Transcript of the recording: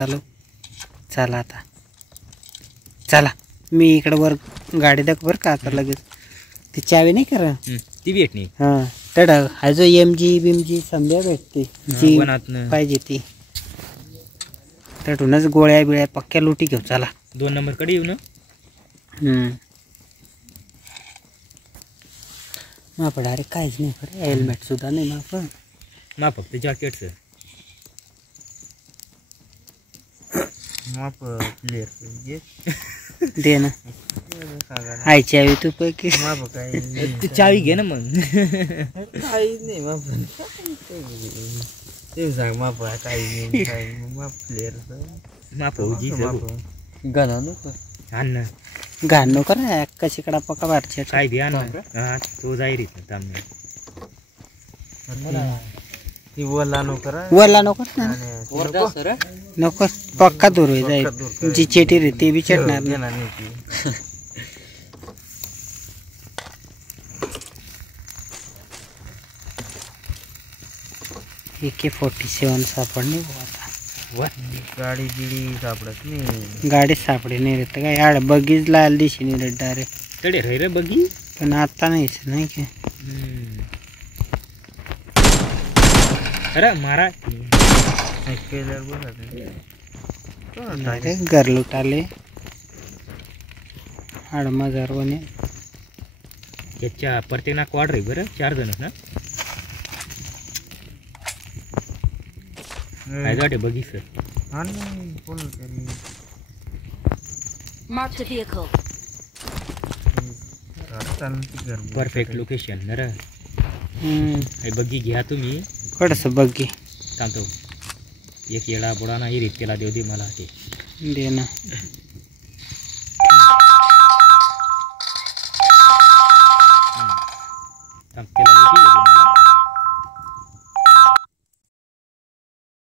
चालू चला आता चला मी इकडे वर गाडी दाख बर का आता लगेच ती चावी नाही करा ती भेटणी हां तड हा जो एमजी बीमजी समजा भेटते जी पाहिजे ती तटूनच गोळ्या बिळ्या पक्क्या लुटी घेऊ चला 2 नंबर कडे येऊ ना माप डायरेक्ट काहीच नाही खरं हेल्मेट सुद्धा नाही माप फक्त जॅकेटचं माप क्लियर दे ना आई चावी तू पैकी माप काय ती चावी घे ना मग काही नाही माप ते सांग माप काही नाही काय माप क्लिअर माप होजी गाणं नको अन्न घाण नको ना कशीकडा पका बारचे काय बी अन्न हा तो जाई रे तांबे ती वला नको वरला नको ना नको पक्का दूर होई जाईल जी चेटी रे ते बी चटणार नाही AK-47 सापडणे गाडी बिडी सापडत नाही गाडी सापडी नाही रे तर काय याड बगीच लाल दिशी नाही रे डायरेक्ट तडे रे रे बगी पण आता नाहीच नाही की अरे मारा केल्यावर बोलत अरे घर लुटाले आडमाजार वने याच्या प्रत्येक ना क्वाड रे बरं 4 जण ना काय गाडी बगी सर आणि कोण तरी Mark the vehicle. Perfect location ना रे हे बगी घ्या तुम्ही कडस बग्गी थांबतो एक येडा बुडा नाही रीतीला देऊ दे मला ते दे ना